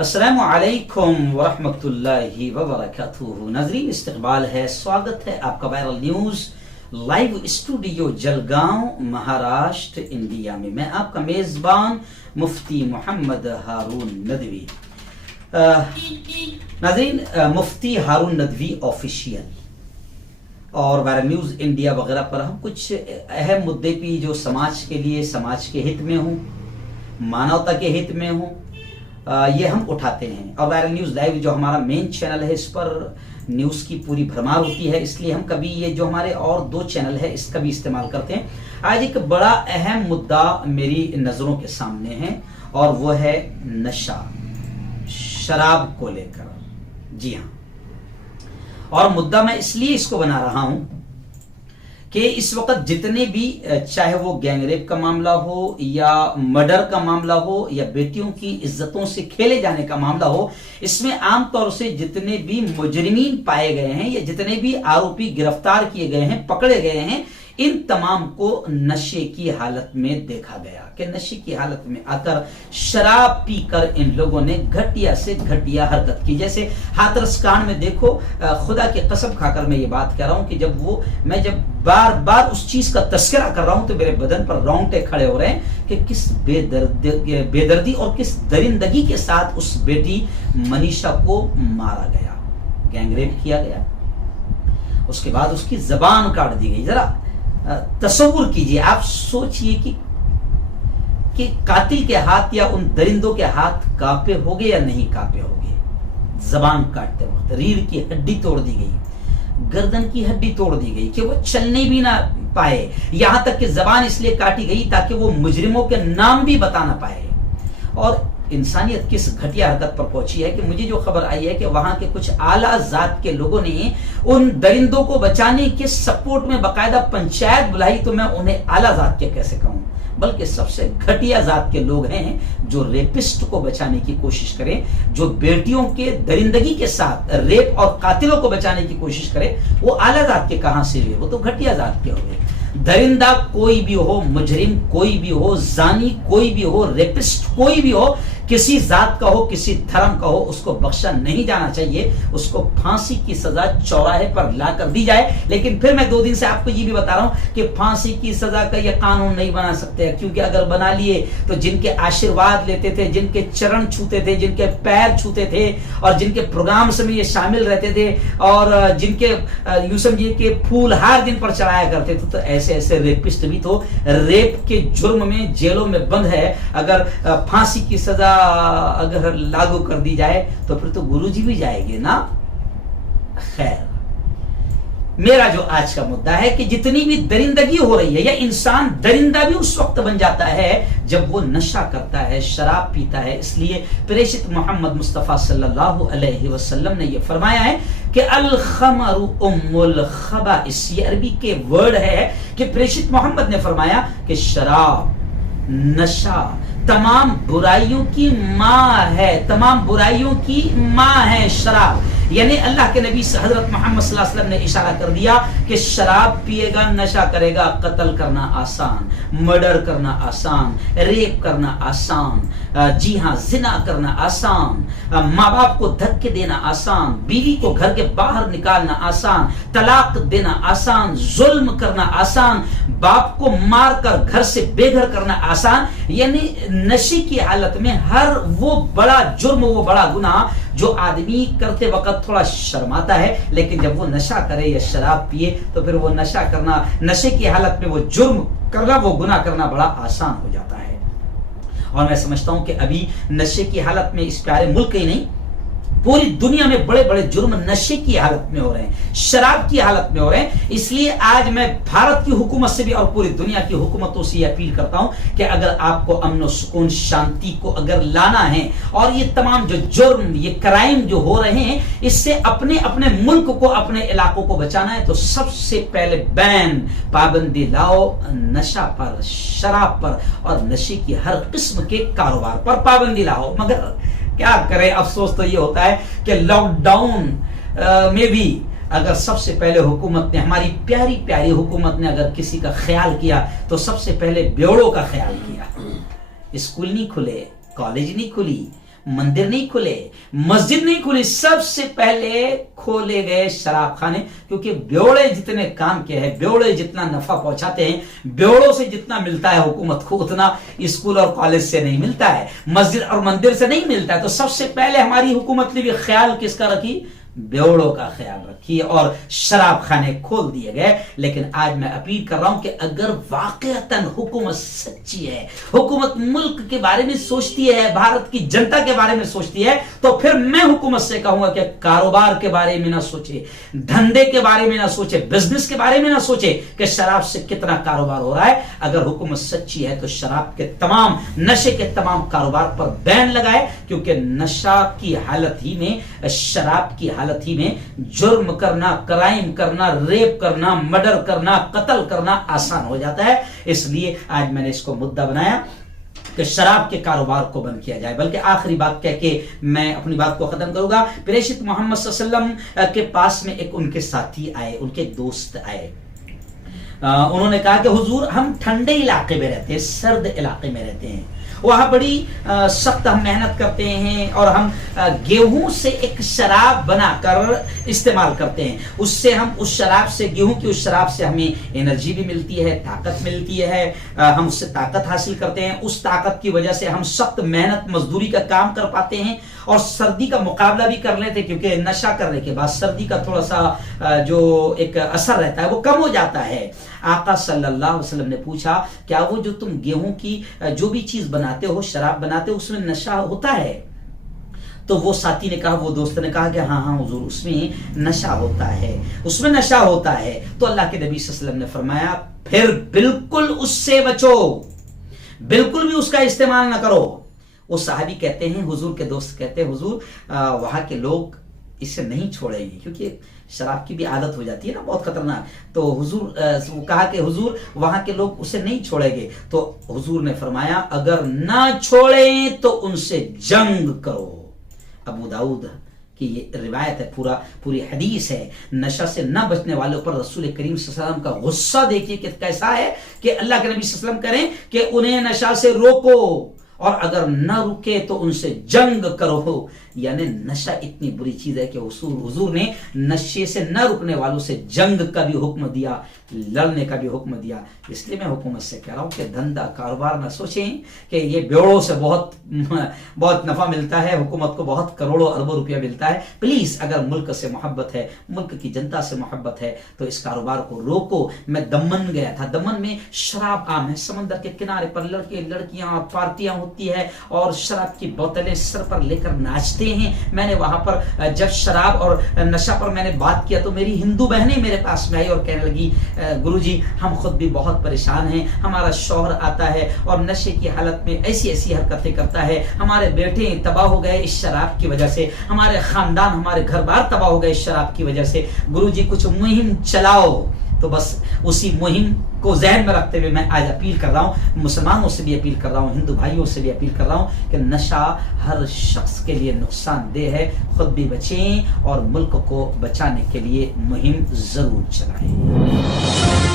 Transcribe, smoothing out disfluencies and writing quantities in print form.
अस्सलामु अलैकुम वरहमतुल्लाहि वबरकातुहू। नाज़रीन, इस्तकबाल है, स्वागत है आपका viral news live studio Jalgaon, Maharashtra, India में। मैं आपका मेज़बान मुफ्ती मोहम्मद हारून नदवी। नाज़रीन, मुफ्ती हारून नदवी ऑफिशियल और वायरल न्यूज़ इंडिया वगैरह पर हम कुछ अहम मुद्दे भी जो समाज के लिए, समाज के हित में हों, मानवता के हित में हों, ये हम उठाते हैं। और वायरल न्यूज़ लाइव जो हमारा मेन चैनल है, इस पर न्यूज़ की पूरी भरमार होती है, इसलिए हम कभी ये जो हमारे और दो चैनल है इसका भी इस्तेमाल करते हैं। आज एक बड़ा अहम मुद्दा मेरी नज़रों के सामने है और वो है नशा, शराब को लेकर। जी हाँ, और मुद्दा मैं इसलिए इसको बना रहा हूं कि इस वक्त जितने भी, चाहे वो गैंगरेप का मामला हो या मर्डर का मामला हो या बेटियों की इज्जतों से खेले जाने का मामला हो, इसमें आमतौर से जितने भी मुजरिमीन पाए गए हैं या जितने भी आरोपी गिरफ्तार किए गए हैं, पकड़े गए हैं, इन तमाम को नशे की हालत में देखा गया कि नशे की हालत में आकर शराब पीकर इन लोगों ने घटिया से घटिया हरकत की। जैसे हाथरस कांड में देखो, खुदा की कसम खाकर मैं ये बात कह रहा हूं कि मैं जब बार बार उस चीज का तस्करा कर रहा हूं तो मेरे बदन पर रोंगटे खड़े हो रहे हैं कि किस बेदर्दी और किस दरिंदगी के साथ उस बेटी मनीषा को मारा गया, गैंगरेप किया गया, उसके बाद उसकी जबान काट दी गई। जरा तसव्वुर कीजिए, आप सोचिए कि कातिल के हाथ या उन दरिंदों के हाथ कांपे होंगे या नहीं कांपे होंगे। जबान काटते वक्त रीढ़ की हड्डी तोड़ दी गई, गर्दन की हड्डी तोड़ दी गई कि वो चलने भी ना पाए, यहां तक कि जबान इसलिए काटी गई ताकि वो मुजरिमों के नाम भी बता ना पाए। और इंसानियत किस घटिया हरकत पर पहुंची है कि मुझे जो खबर आई है कि वहां के कुछ आला जात के लोगों ने उन दरिंदों को बचाने के सपोर्ट में बाकायदा पंचायत बुलाई। तो मैं उन्हें आला जात के कैसे कहूं, बल्कि सबसे घटिया जात के लोग हैं जो रेपिस्ट को बचाने की कोशिश करें, जो बेटियों के दरिंदगी के साथ रेप और कातिलों को बचाने की कोशिश करें। वो आला जात के कहां से हुए, वो तो घटिया जात के हुए। दरिंदा कोई भी हो, मुजरिम कोई भी हो, जानी कोई भी हो, रेपिस्ट कोई भी हो, किसी जात का हो, किसी धर्म का हो, उसको बख्शा नहीं जाना चाहिए। उसको फांसी की सजा चौराहे पर लाकर दी जाए। लेकिन फिर मैं 2 दिन से आपको ये भी बता रहा हूं कि फांसी की सजा का ये कानून नहीं बना सकते, क्योंकि अगर बना लिए तो जिनके आशीर्वाद लेते थे, जिनके चरण छूते थे, जिनके पैर छूते थे और जिनके प्रोग्राम्स में ये शामिल रहते थे और जिनके यूं समझिए कि फूल हार दिन पर चढ़ाया करते थे, तो ऐसे ऐसे रेपिस्ट भी तो रेप के जुर्म में जेलों में बंद है। अगर फांसी की सजा अगर लागू कर दी जाए तो फिर तो गुरुजी भी जाएंगे ना। खैर, मेरा जो आज का मुद्दा है कि जितनी भी दरिंदगी हो रही है, या इंसान दरिंदा भी उस वक्त बन जाता है जब वो नशा करता है, शराब पीता है। इसलिए प्रेषित मोहम्मद मुस्तफा सल्लल्लाहु अलैहि वसल्लम ने ये फरमाया है कि अल खमरु उम्मुल खबाइस। ये अरबी के वर्ड है कि प्रेषित मोहम्मद ने फरमाया कि शराब, नशा तमाम बुराइयों की माँ है, तमाम बुराइयों की माँ है शराब। यानी अल्लाह के नबी हजरत मोहम्मद सल्लल्लाहु अलैहि वसल्लम ने इशारा कर दिया कि शराब पिएगा, नशा करेगा, कत्ल करना आसान, मर्डर करना आसान, रेप करना आसान, जी हाँ, जिना करना आसान, माँ बाप को धक्के देना आसान, बीवी को घर के बाहर निकालना आसान, तलाक देना आसान, जुल्म करना आसान, बाप को मारकर घर से बेघर करना आसान। यानी नशे की हालत में हर वो बड़ा जुर्म, वो बड़ा गुनाह जो आदमी करते वक्त थोड़ा शर्माता है, लेकिन जब वो नशा करे या शराब पिए तो फिर वो नशा करना, नशे की हालत में वो जुर्म करना, वो गुनाह करना बड़ा आसान हो जाता है। और मैं समझता हूं कि अभी नशे की हालत में इस प्यारे मुल्क ही नहीं, पूरी दुनिया में बड़े बड़े जुर्म नशे की हालत में हो रहे हैं, शराब की हालत में हो रहे हैं। इसलिए आज मैं भारत की हुकूमत से भी और पूरी दुनिया की हुकूमतों से अपील करता हूं कि अगर आपको अमन और सुकून, शांति को अगर लाना है और ये तमाम जो जुर्म, ये क्राइम जो हो रहे हैं, इससे अपने अपने मुल्क को, अपने इलाकों को बचाना है, तो सबसे पहले बैन, पाबंदी लाओ नशा पर, शराब पर और नशे की हर किस्म के कारोबार पर पाबंदी लाओ। मगर क्या करें, अफसोस तो ये होता है कि लॉकडाउन में भी अगर सबसे पहले हुकूमत ने, हमारी प्यारी प्यारी हुकूमत ने अगर किसी का ख्याल किया तो सबसे पहले बेवड़ों का ख्याल किया। स्कूल नहीं खुले, कॉलेज नहीं खुली, मंदिर नहीं खुले, मस्जिद नहीं खुली, सबसे पहले खोले गए शराब खाने, क्योंकि बेवड़े जितने काम के हैं, बेवड़े जितना नफा पहुंचाते हैं, बेवड़ों से जितना मिलता है हुकूमत को उतना स्कूल और कॉलेज से नहीं मिलता है, मस्जिद और मंदिर से नहीं मिलता है। तो सबसे पहले हमारी हुकूमत ने भी ख्याल किसका रखी? बेवड़ों का ख्याल रखिए, और शराब खाने खोल दिए गए। लेकिन आज मैं अपील कर रहा हूं कि अगर वाकईतन हुकूमत सच्ची है, हुकूमत मुल्क के बारे में सोचती है, भारत की जनता के बारे में सोचती है, तो फिर मैं हुकूमत से कहूंगा कि कारोबार के बारे में ना सोचे, धंधे के बारे में ना सोचे, बिजनेस के बारे में ना सोचे कि शराब से कितना कारोबार हो रहा है। अगर हुकूमत सच्ची है तो शराब के तमाम, नशे के तमाम कारोबार पर बैन लगाए, क्योंकि नशा की हालत ही में, शराब की हालत ही में जुर्म करना, क्राइम करना, रेप करना, मर्डर करना, कत्ल करना आसान हो जाता है। इसलिए आज मैंने इसको मुद्दा बनाया कि शराब के कारोबार को बंद किया जाए। बल्कि आखिरी बात कह के मैं अपनी बात को खत्म करूंगा। प्रेषित मोहम्मद सल्लल्लाहु अलैहि वसल्लम के पास में एक उनके साथी आए, उनके दोस्त आए। उन्होंने कहा कि हुजूर, हम ठंडे इलाके में रहते हैं, सर्द इलाके में रहते हैं, वहां बड़ी सख्त हम मेहनत करते हैं, और हम गेहूं से एक शराब बनाकर इस्तेमाल करते हैं। उससे हम उस शराब से, गेहूं की उस शराब से हमें एनर्जी भी मिलती है, ताकत मिलती है, हम उससे ताकत हासिल करते हैं। उस ताकत की वजह से हम सख्त मेहनत मजदूरी का काम कर पाते हैं, और सर्दी का मुकाबला भी कर लेते, क्योंकि नशा करने के बाद सर्दी का थोड़ा सा जो एक असर रहता है वो कम हो जाता है। आका सल्लल्लाहु अलैहि वसल्लम ने पूछा, क्या वो जो तुम गेहूं की जो भी चीज बनाते हो, शराब बनाते हो, उसमें नशा होता है? तो वो साथी ने कहा, वो दोस्त ने कहा कि हाँ हाँ हुजूर, उसमें नशा होता है, उसमें नशा होता है। तो अल्लाह के नबी सल्लल्लाहु अलैहि वसल्लम ने फरमाया, फिर बिल्कुल उससे बचो, बिल्कुल भी उसका इस्तेमाल ना करो। वो साहबी कहते हैं, हुजूर के दोस्त कहते हैं, हुजूर वहां के लोग इसे नहीं छोड़ेंगे, क्योंकि शराब की भी आदत हो जाती है ना, बहुत खतरनाक। तो हुजूर वो कहा कि हुजूर, वहां के लोग उसे नहीं छोड़ेंगे। तो हुजूर ने फरमाया, अगर ना छोड़े तो उनसे जंग करो। अबू दाऊद की ये रिवायत है, पूरी हदीस है। नशा से न बचने वालों पर रसूल करीम सल्लल्लाहु अलैहि वसल्लम का गुस्सा देखिए कि कैसा है, कि अल्लाह के नबी सल्लल्लाहु अलैहि वसल्लम करें कि उन्हें नशा से रोको, और अगर न रुके तो उनसे जंग करो। यानी नशा इतनी बुरी चीज है कि हुजूर ने नशे से न रुकने वालों से जंग का भी हुक्म दिया, लड़ने का भी हुक्म दिया। इसलिए मैं हुकूमत से कह रहा हूं कि धंधा कारोबार न सोचें कि ये बेड़ों से बहुत नफा मिलता है, हुकूमत को बहुत करोड़ों अरबों रुपया मिलता है। प्लीज, अगर मुल्क से मोहब्बत है, मुल्क की जनता से मोहब्बत है, तो इस कारोबार को रोको। मैं दमन गया था, दमन में शराब आम है, समंदर के किनारे पर लड़के लड़कियां, पार्टियां होती है, और शराब की बोतलें सर पर लेकर नाचते हैं। मैंने वहां पर जब शराब और नशा पर मैंने बात किया, तो मेरी हिंदू बहनें मेरे पास में आई और कहने लगी, गुरुजी, हम खुद भी बहुत परेशान हैं, हमारा शौहर आता है और नशे की हालत में ऐसी ऐसी हरकतें करता है, हमारे बेटे तबाह हो गए इस शराब की वजह से, हमारे खानदान, हमारे घर बार तबाह हो गए इस शराब की वजह से। गुरुजी, कुछ मुहिम चलाओ। तो बस उसी मुहिम को जहन में रखते हुए मैं आज अपील कर रहा हूं, मुसलमानों से भी अपील कर रहा हूं, हिंदू भाइयों से भी अपील कर रहा हूं कि नशा हर शख्स के लिए नुकसानदेह है। खुद भी बचें और मुल्क को बचाने के लिए मुहिम जरूर चलाएं।